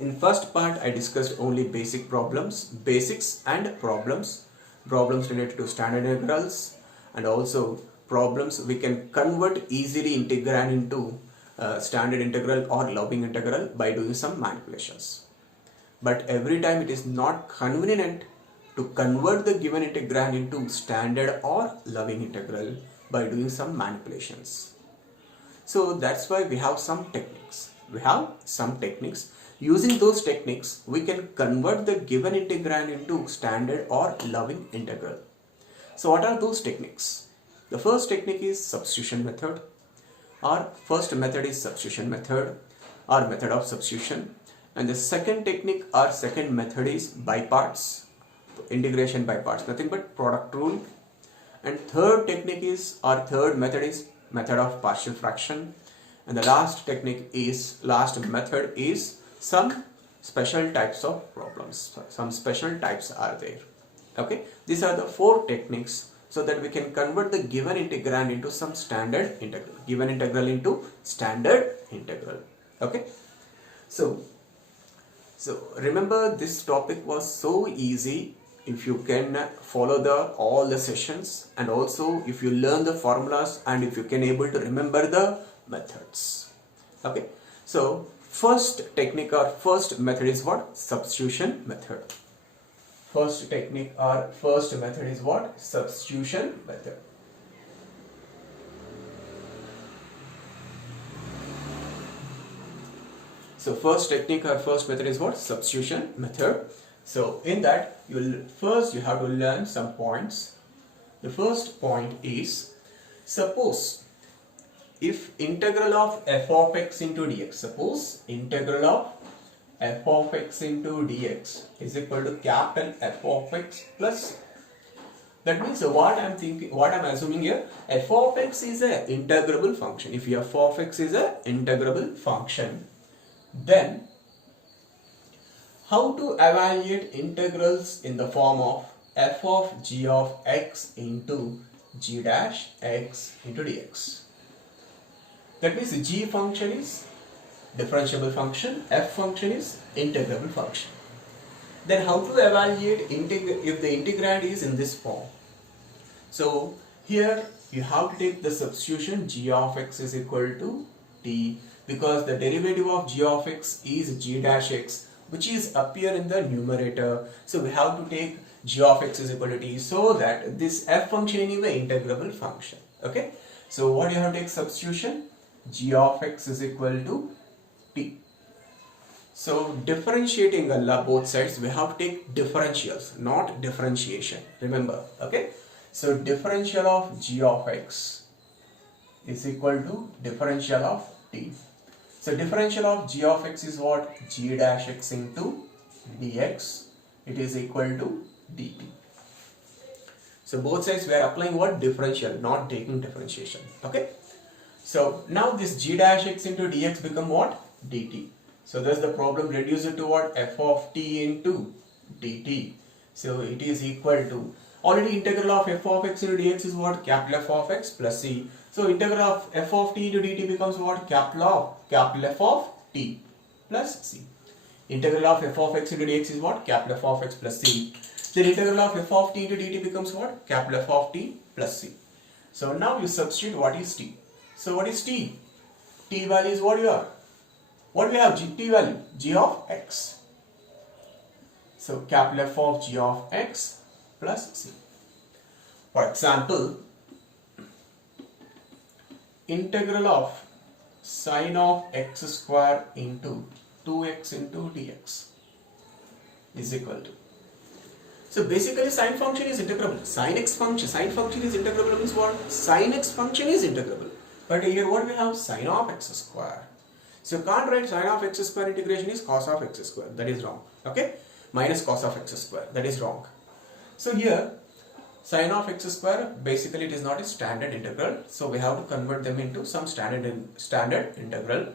In first part, I discussed only basics and problems related to standard integrals, and also problems we can convert easily integrand into standard integral or loving integral by doing some manipulations. But every time it is not convenient to convert the given integrand into standard or loving integral by doing some manipulations. So that's why we have some techniques. Using those techniques, we can convert the given integrand into standard or loving integral. So what are those techniques? The first technique is substitution method. Our first method is substitution method or method of substitution. And the second technique or second method is by parts, integration by parts, nothing but product rule. And third technique is, or third method is method of partial fraction. And the last method is some special types of problems. Some special types are there. Okay, these are the four techniques so that we can convert the given integrand into some standard integral. Given integral into standard integral. Okay, so remember, this topic was so easy if you can follow all the sessions, and also if you learn the formulas and if you can able to remember the methods. Okay, so first technique or first method is what? Substitution method. First technique or first method is what? Substitution method. So first technique or first method is what? Substitution method. So in that, you have to learn some points. The first point is, suppose if integral of f of x into dx, suppose integral of f of x into dx is equal to capital F of x plus, that means what I'm assuming here, f of x is an integrable function. If f of x is an integrable function, then how to evaluate integrals in the form of f of g of x into g dash x into dx. That means g function is differentiable function, f function is integrable function. Then how to evaluate if the integrand is in this form? So here you have to take the substitution g of x is equal to t, because the derivative of g of x is g dash x, which is appear in the numerator. So we have to take g of x is equal to t, so that this f function anyway integrable function. Okay, so what you have to take substitution? G of x is equal to t. So differentiating both sides, we have to take differentials, not differentiation. Remember, okay? So differential of g of x is equal to differential of t. So differential of g of x is what? G dash x into dx. It is equal to dt. So both sides we are applying what? Differential, not taking differentiation. Okay. So now this g dash x into dx become what? Dt. So thus the problem reduces to what? F of t into dt. So it is equal to, already integral of f of x into dx is what? Capital F of x plus c. So integral of f of t into dt becomes what? Capital F of t plus c. Integral of f of x into dx is what? Capital F of x plus c. Then integral of f of t into dt becomes what? Capital F of t plus c. So now you substitute what is t. So what is t? T value is what you are? What we have? T value? G of x. So capital F of g of x plus c. For example, integral of sine of x square into 2x into dx is equal to. So basically sine function is integrable. Sine function is integrable means what? Sine x function is integrable. But here what we have? Sine of x square. So you can't write sine of x square integration is cos of x square. That is wrong. Okay? Minus cos of x square. That is wrong. So here sine of x square, basically it is not a standard integral. So we have to convert them into some standard integral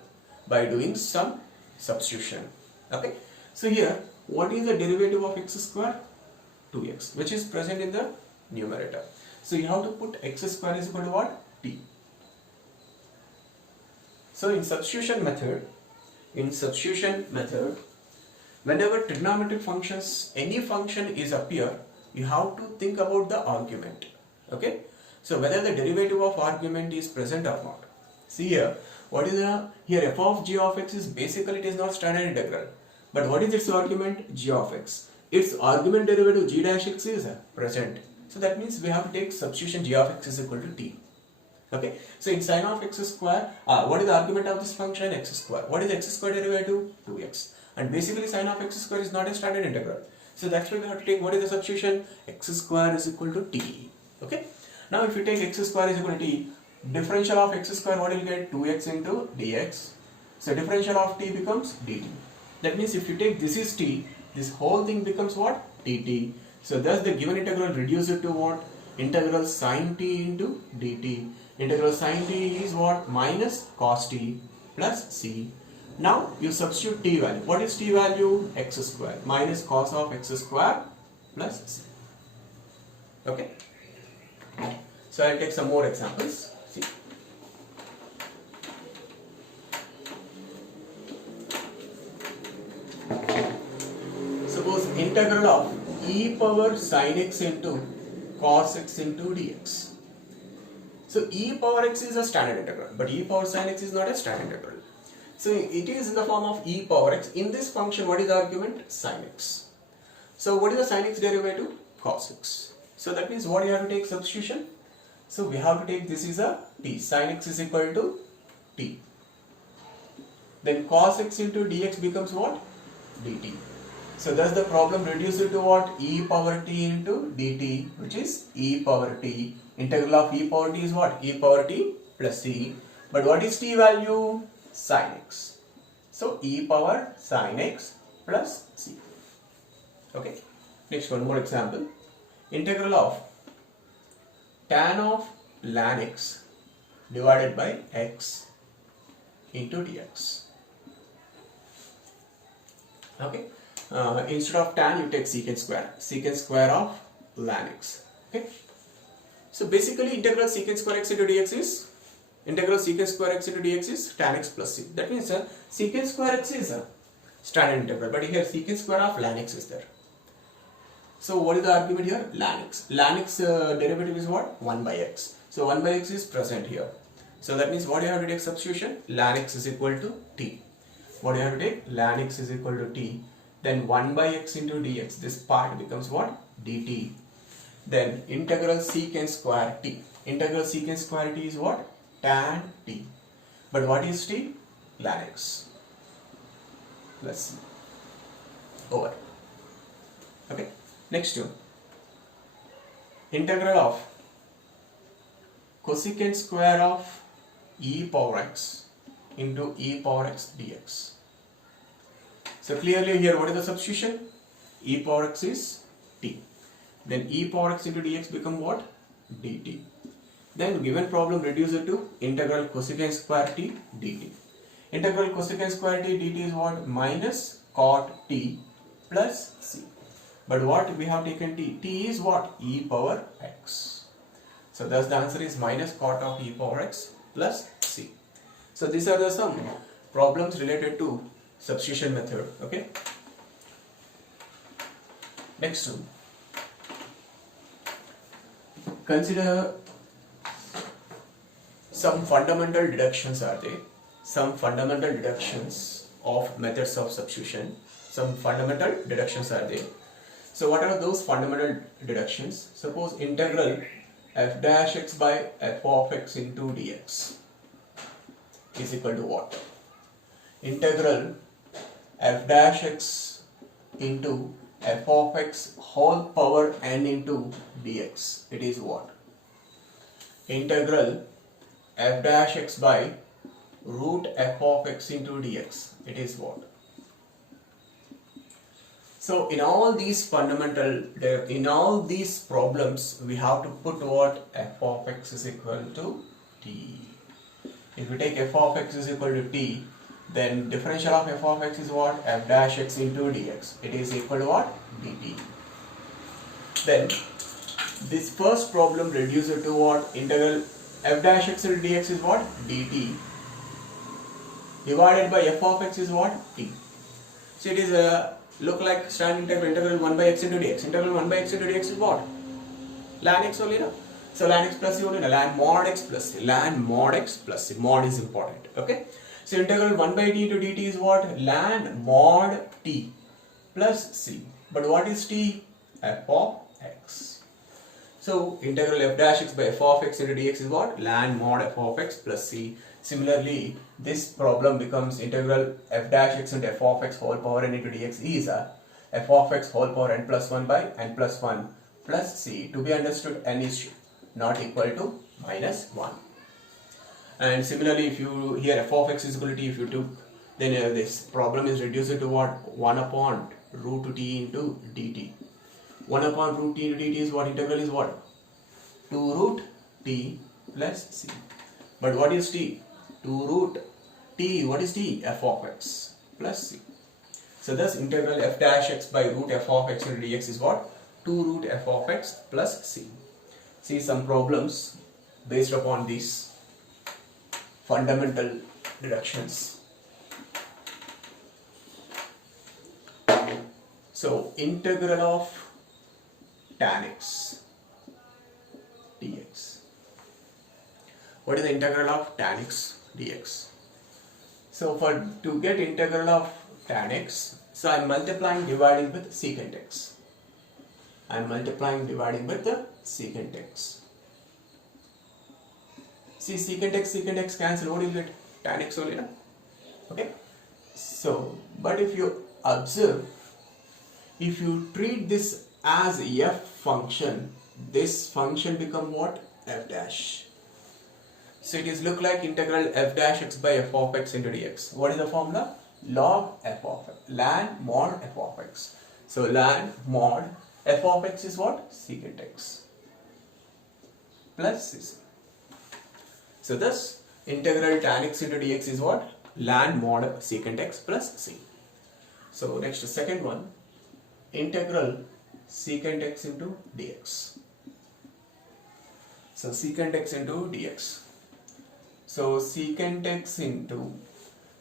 by doing some substitution. Okay? So here what is the derivative of x square? 2x, which is present in the numerator. So you have to put x square is equal to what? T. So in substitution method, Whenever trigonometric functions, any function is appear, you have to think about the argument. Okay, so whether the derivative of argument is present or not. See here, what is the here f of g of x is basically it is not standard integral, but what is its argument? G of x. Its argument derivative g dash x is present. So that means we have to take substitution g of x is equal to t. Okay, so in sin of x square, what is the argument of this function? X square. What is x square derivative? 2x. And basically sin of x square is not a standard integral. So that's why we have to take what is the substitution? X square is equal to t. Okay, now if you take x square is equal to t, differential of x square, what will get? 2x into dx. So differential of t becomes dt. That means if you take this is t, this whole thing becomes what? dt. So thus the given integral reduce it to what? Integral sin t into dt. Integral sin t is what? Minus cos t plus c. Now you substitute t value. What is t value? X square minus cos of x square plus c. Okay. So I'll take some more examples. See. Suppose integral of e power sin x into cos x into dx. So e power x is a standard integral, but e power sin x is not a standard integral. So it is in the form of e power x. In this function, what is the argument? Sin x. So what is the sin x derivative? Cos x. So that means what you have to take substitution? So we have to take this is a t. Sin x is equal to t. Then cos x into dx becomes what? dt. So thus the problem reduces to what? E power t into dt, which is e power t. Integral of e power t is what? E power t plus c. But what is t value? Sin x. So e power sin x plus c. Okay. Next one more example. Integral of tan of ln x divided by x into dx. Okay. Instead of tan, you take secant square of ln x. Okay. So basically, integral secant square x into dx is tan x plus c. That means secant square x is a standard integral, but here secant square of ln x is there. So what is the argument here? Ln x. Ln x derivative is what? 1 by x. So 1 by x is present here. So that means what you have to take substitution? Ln x is equal to t. What you have to take? Ln x is equal to t. Then 1 by x into dx. This part becomes what? dt. Then integral secant square t. Integral secant square t is what? Tan t. But what is t? Ln x. Let's see. Over. Okay. Next one. Integral of cosecant square of e power x into e power x dx. So clearly here what is the substitution? E power x is t. Then e power x into dx become what? dt. Then given problem reduce it to integral cosecant square t dt. Integral cosecant square t dt is what? Minus cot t plus c. But what we have taken t? T is what? E power x. So thus the answer is minus cot of e power x plus c. So these are the some problems related to substitution method. Okay. Next one. Consider some fundamental deductions are there. Some fundamental deductions of methods of substitution. Some fundamental deductions are there. So what are those fundamental deductions? Suppose integral f dash x by f of x into dx is equal to what? Integral f dash x into f of x whole power n into dx. It is what? Integral f dash x by root f of x into dx. It is what? So in all these problems, we have to put what? F of x is equal to t. If we take f of x is equal to t, then differential of f of x is what? F dash x into dx. It is equal to what? dt. Then this first problem reduces to what? Integral f dash x into dx is what? dt. Divided by f of x is what? t. So it is look like standard integral 1 by x into dx. Integral 1 by x into dx is what? Ln x only, no? So ln x plus c only, no? Ln mod x plus c. Ln mod x plus c. Mod is important, okay? So integral 1 by t into dt is what? Ln mod t plus c. But what is t? F of x. So integral f dash x by f of x into dx is what? Ln mod f of x plus c. Similarly, this problem becomes integral f dash x into f of x whole power n into dx is f of x whole power n plus 1 by n plus 1 plus c. To be understood, n is not equal to minus 1. And similarly, if you here f of x is equal to t, if you took, then this problem is reduced to what? 1 upon root t into dt. 1 upon root t into dt is what? Integral is what? 2 root t plus c. But what is t? 2 root t, what is t? F of x plus c. So thus integral f dash x by root f of x into dx is what? 2 root f of x plus c. See some problems based upon these fundamental deductions. So integral of tan x dx. What is the integral of tan x dx? So to get integral of tan x, so I am multiplying dividing with secant x. I am multiplying dividing with the secant x. See, secant x cancel, what do you get? Tan x only, no? Okay. So, but if you observe, if you treat this as f function, this function become what? F dash. So it is look like integral f dash x by f of x into dx. What is the formula? Log f of x. Ln mod f of x. So ln mod f of x is what? Secant x plus c. So thus integral tan x into dx is what? Ln mod secant x plus c. So next second one, integral secant x into dx. So secant x into dx. So secant x into,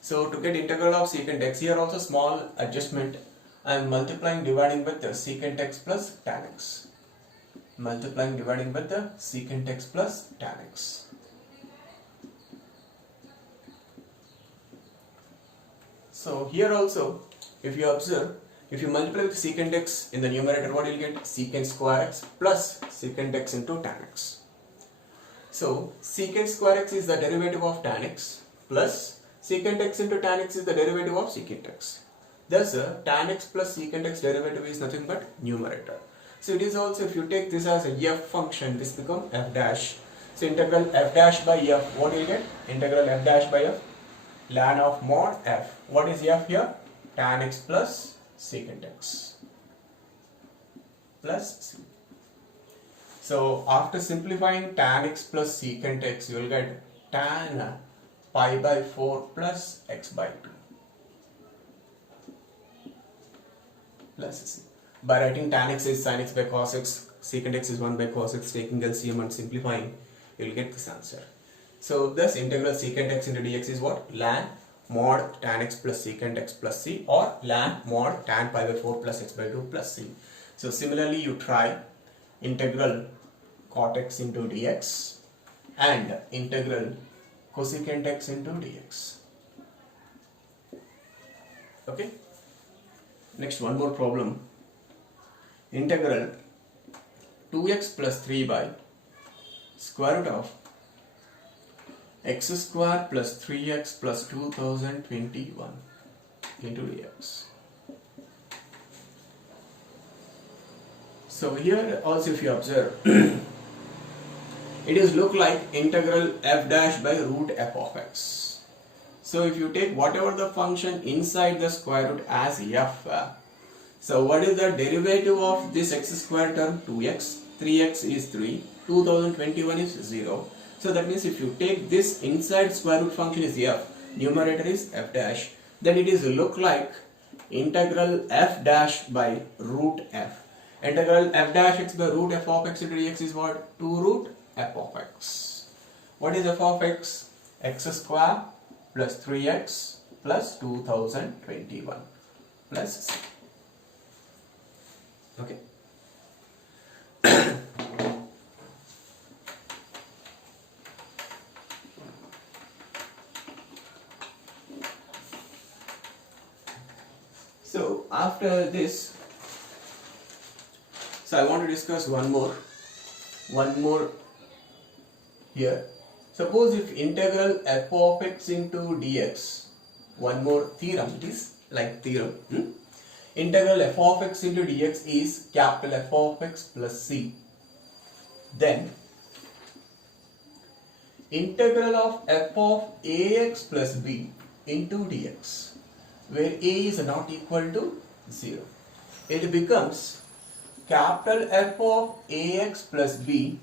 so to get integral of secant x, here also small adjustment, I am multiplying dividing with the secant x plus tan x. Multiplying dividing with the secant x plus tan x. So here also, if you observe, if you multiply with secant x in the numerator, what you will get? Secant square x plus secant x into tan x. So secant square x is the derivative of tan x plus secant x into tan x is the derivative of secant x. Thus tan x plus secant x derivative is nothing but numerator. So it is also, if you take this as a f function, this become f dash. So integral f dash by f, what do you get? Integral f dash by f, ln of mod f. What is f here? Tan x plus secant x plus c. So after simplifying tan x plus secant x, you will get tan pi by 4 plus x by 2 plus c. By writing tan x is sin x by cos x, secant x is 1 by cos x, taking LCM and simplifying, you will get this answer. So thus integral secant x into dx is what? Ln mod tan x plus secant x plus c, or ln mod tan pi by 4 plus x by 2 plus c. So similarly you try integral cot x into dx and integral cosecant x into dx. Okay. Next, one more problem. Integral 2x plus 3 by square root of x square plus 3x plus 2021 into dx. So here also if you observe, it is look like integral f dash by root f of x. So if you take whatever the function inside the square root as f, so what is the derivative of this x square term? 2x, 3x is 3, 2021 is 0. So that means if you take this inside square root function is f, numerator is f dash, then it is look like integral f dash by root f. Integral f dash x by root f of x into dx is what? 2 root f of x. What is f of x? X square plus 3x plus 2021 plus c. Okay. So after this, so I want to discuss one more here. Suppose if integral f of x into dx, one more theorem, it is like theorem. Integral f of x into dx is capital F of x plus c. Then integral of f of ax plus b into dx, where a is not equal to 0, it becomes capital F of ax plus b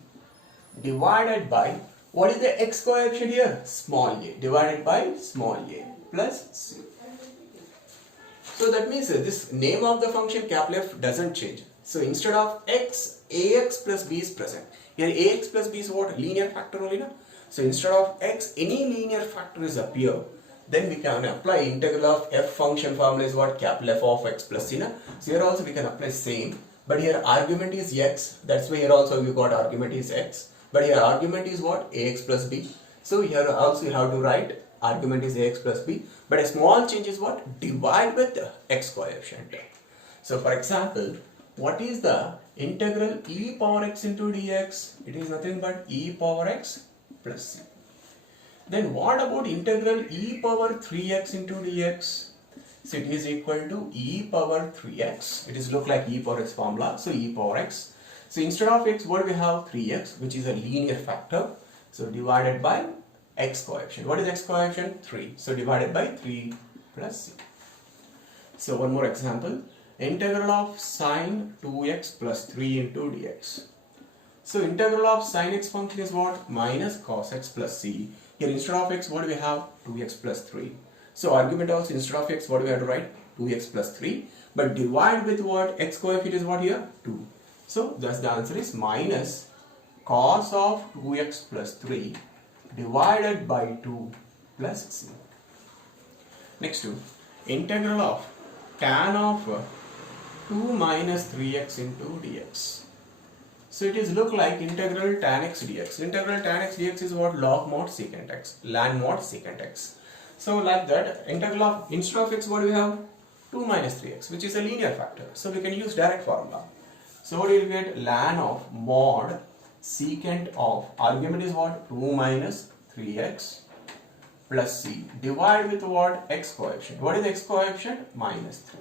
divided by, what is the x coefficient here? Small a, divided by small a plus c. So that means this name of the function capital F doesn't change. So instead of x, ax plus b is present. Here ax plus b is what? Linear factor only, na? So instead of x, any linear factor is appear. Then we can apply integral of f function formula is what? Capital F of x plus c, na? So here also we can apply same. But here argument is x. That's why here also we got argument is x. But here argument is what? Ax plus b. So here also you have to write argument is ax plus b. But a small change is what? Divide with x coefficient. So for example, what is the integral e power x into dx? It is nothing but e power x plus c. Then what about integral e power 3x into dx? So it is equal to e power 3x. It is look like e power x formula. So e power x. So instead of x, what do we have? 3x, which is a linear factor. So divided by x coefficient. What is x coefficient? 3. So divided by 3 plus c. So one more example. Integral of sine 2x plus 3 into dx. So integral of sine x function is what? Minus cos x plus c. Here instead of x, what do we have? 2x plus 3. So argument also instead of x, what do we have to write? 2x plus 3. But divide with what? X coefficient is what here? 2. So thus the answer is minus cos of 2x plus 3 divided by 2 plus c. Next to integral of tan of 2 minus 3x into dx. So it is look like integral tan x dx. Integral tan x dx is what? Log mod secant x, ln mod secant x. So like that, integral of instead of x, what do we have? 2 minus 3x, which is a linear factor. So we can use direct formula. So what do you get? Ln of mod secant of, argument is what? 2 minus 3x plus c. Divide with what? X coefficient. What is x coefficient? Minus 3.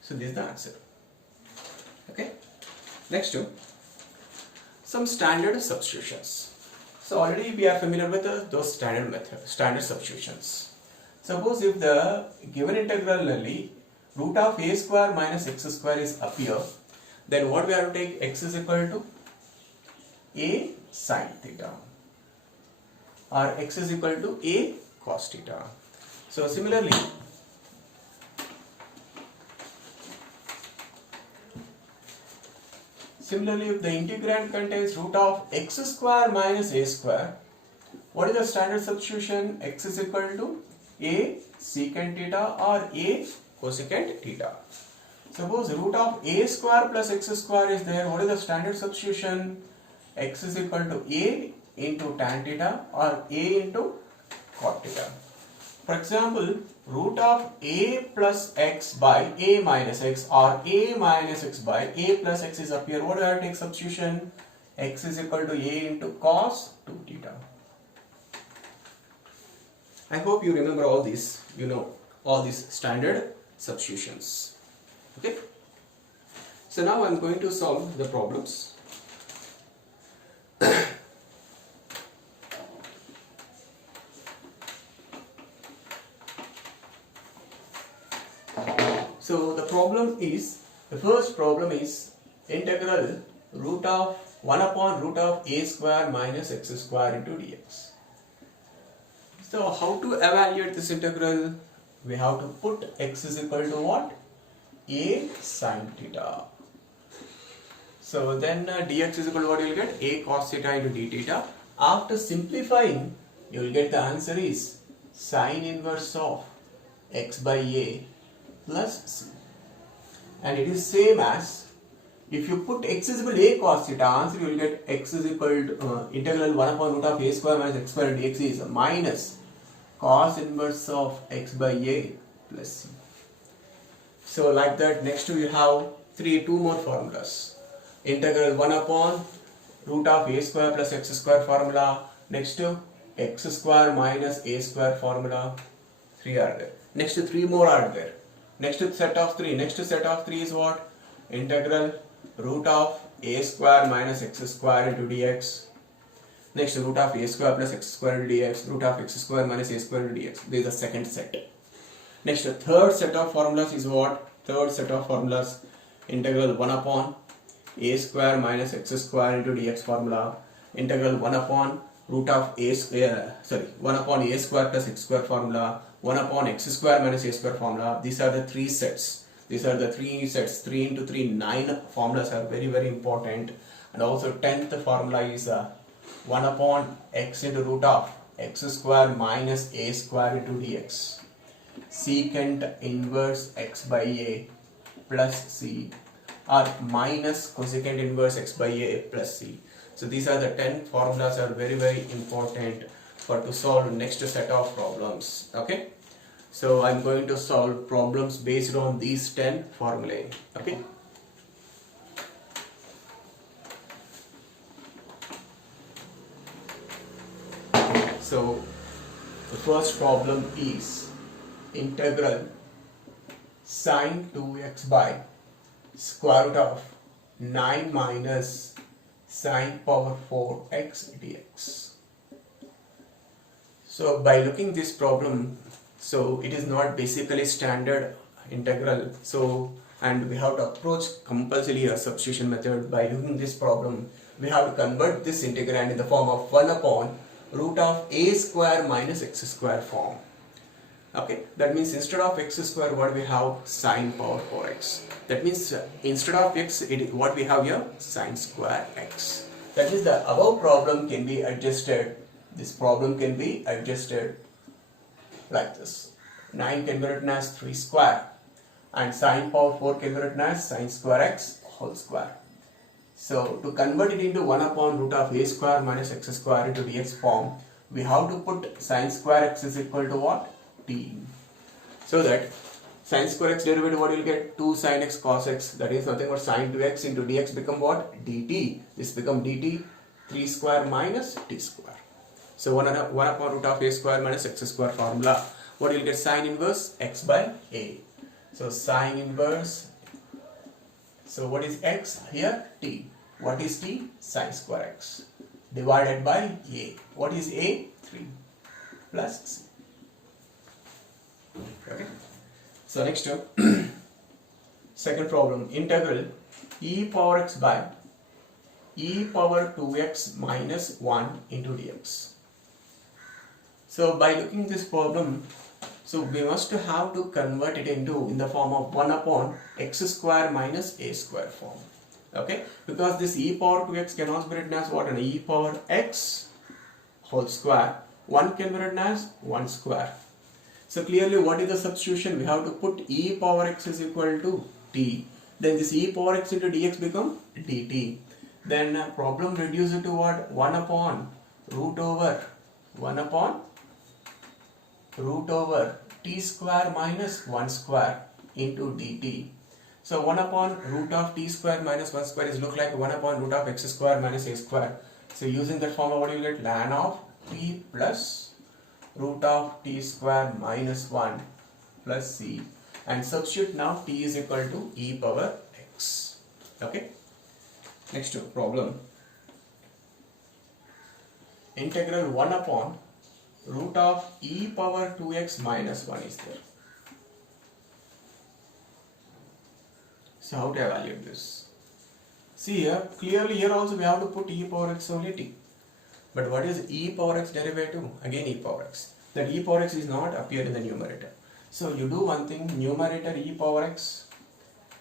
So this is the answer. Okay. Next to some standard substitutions. So already we are familiar with those standard methods, standard substitutions. Suppose if the given integral root of a square minus x square is appear, then what we have to take? X is equal to a sin theta or x is equal to a cos theta. So similarly, if the integrand contains root of x square minus a square, what is the standard substitution? X is equal to a secant theta or a cosecant theta. Suppose root of a square plus x square is there, what is the standard substitution? X is equal to a into tan theta or a into cot theta. For example, root of a plus x by a minus x or a minus x by a plus x is appear. What do I take substitution? X is equal to a into cos 2 theta. I hope you remember all these, you know, all these standard substitutions. Okay. So now I am going to solve the problems. So the first problem is integral root of 1 upon root of a square minus x square into dx. So how to evaluate this integral? We have to put x is equal to what? A sin theta. So then dx is equal to what you will get? A cos theta into d theta. After simplifying, you will get the answer is sin inverse of x by a plus c. and it is same as if you put x is equal to a cos theta, answer you will get x is equal to integral 1 upon root of a square minus x square dx is minus cos inverse of x by a plus c. So like that, next you have two more formulas. Integral 1 upon root of a square plus x square formula. Next to x square minus a square formula. 3 are there. Next to 3 more are there. Next to set of 3. Next to set of 3 is what? Integral root of a square minus x square into dx. Next root of a square plus x square into dx. Root of x square minus a square into dx. This is the second set. Next third set of formulas is what? Third set of formulas. Integral 1 upon a square minus x square into dx formula. Integral 1 upon root of a square, 1 upon a square plus x square formula. 1 upon x square minus a square formula. These are the 3 sets. These are the 3 sets. 3 into 3, 9 formulas are very, very important. And also 10th formula is 1 upon x into root of x square minus a square into dx. Secant inverse x by a plus c, or minus cosecant inverse x by a plus c. So these are the 10 formulas are very, very important for to solve next set of problems. Okay. So I'm going to solve problems based on these 10 formulae. Okay. So the first problem is integral sine 2x by square root of 9 minus sine power 4x dx. So by looking this problem, so it is not basically standard integral, so and we have to approach compulsorily a substitution method. By looking this problem, we have to convert this integrand in the form of 1 upon root of a square minus x square form. Okay, that means instead of x square, what we have? Sine power 4x. That means instead of x, what we have here? Sine square x. That means the above problem can be adjusted. This problem can be adjusted like this. 9 can be written as 3 square, and sine power 4 can be written as sine square x whole square. So to convert it into 1 upon root of a square minus x square into dx form, we have to put sine square x is equal to what? T. So that sine square x derivative, what you will get? 2 sine x cos x, that is nothing but sine 2x into dx become what? Dt. This become dt 3 square minus t square. So 1 upon root of a square minus x square formula, what you will get? Sine inverse x by a. So sine inverse, so what is x here? T. What is t? Sine square x divided by a. What is a? 3 plus c. Okay. So next second problem, integral e power x by e power 2x minus 1 into dx. So by looking this problem, so we must have to convert it into in the form of 1 upon x square minus a square form. Okay, because this e power 2x can also be written as what? An e power x whole square. 1 can be written as 1 square. So clearly, what is the substitution? We have to put e power x is equal to t. Then this e power x into dx become dt. Then problem reduce it to what? 1 upon root over 1 upon root over t square minus 1 square into dt. So 1 upon root of t square minus 1 square is look like 1 upon root of x square minus a square. So using that formula, what do you get? Ln of t plus root of t square minus 1 plus c, and substitute now t is equal to e power x. Okay. Next problem. Integral 1 upon root of e power 2x minus 1 is there. So how to evaluate this? See here, clearly here also we have to put e power x only t. But what is e power x derivative? Again e power x. That e power x is not appear in the numerator. So you do one thing, numerator e power x,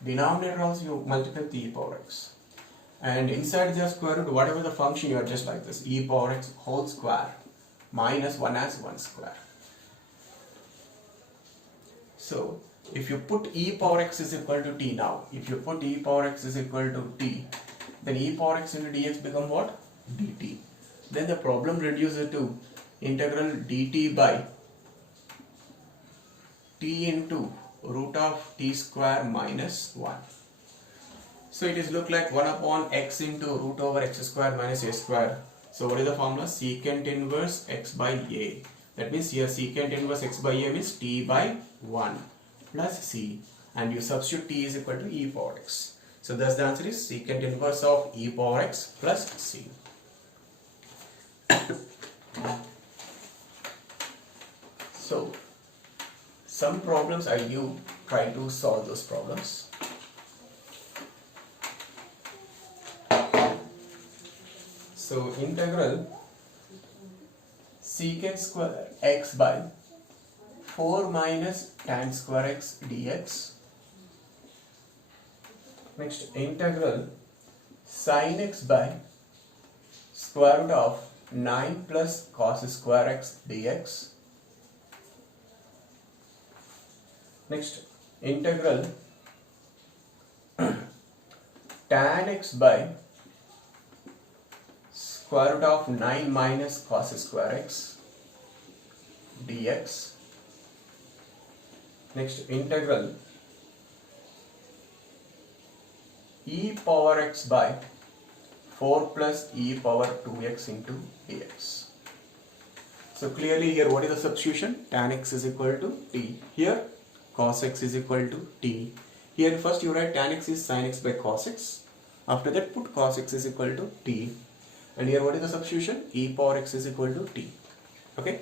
denominator also you multiply with e power x. And inside the square root, whatever the function, you are just like this, e power x whole square minus 1 as 1 square. So if you put e power x is equal to t now, if you put e power x is equal to t, then e power x into dx become what? dt. Then the problem reduces to integral dt by t into root of t square minus 1. So it is look like 1 upon x into root over x square minus a square. So what is the formula? Secant inverse x by a. That means here secant inverse x by a means t by 1 plus c, and you substitute t is equal to e power x. So thus the answer is secant inverse of e power x plus c. So some problems I do try to solve those problems. So integral secant square x by 4 minus tan square x dx. Next, integral sin x by square root of 9 plus cos square x dx. Next, integral tan x by square root of 9 minus cos square x dx. Next, integral e power x by 4 plus e power 2x into dx. So clearly here what is the substitution? Tan x is equal to t. Here cos x is equal to t. Here first you write tan x is sin x by cos x. After that put cos x is equal to t. And here what is the substitution? E power x is equal to t. Okay.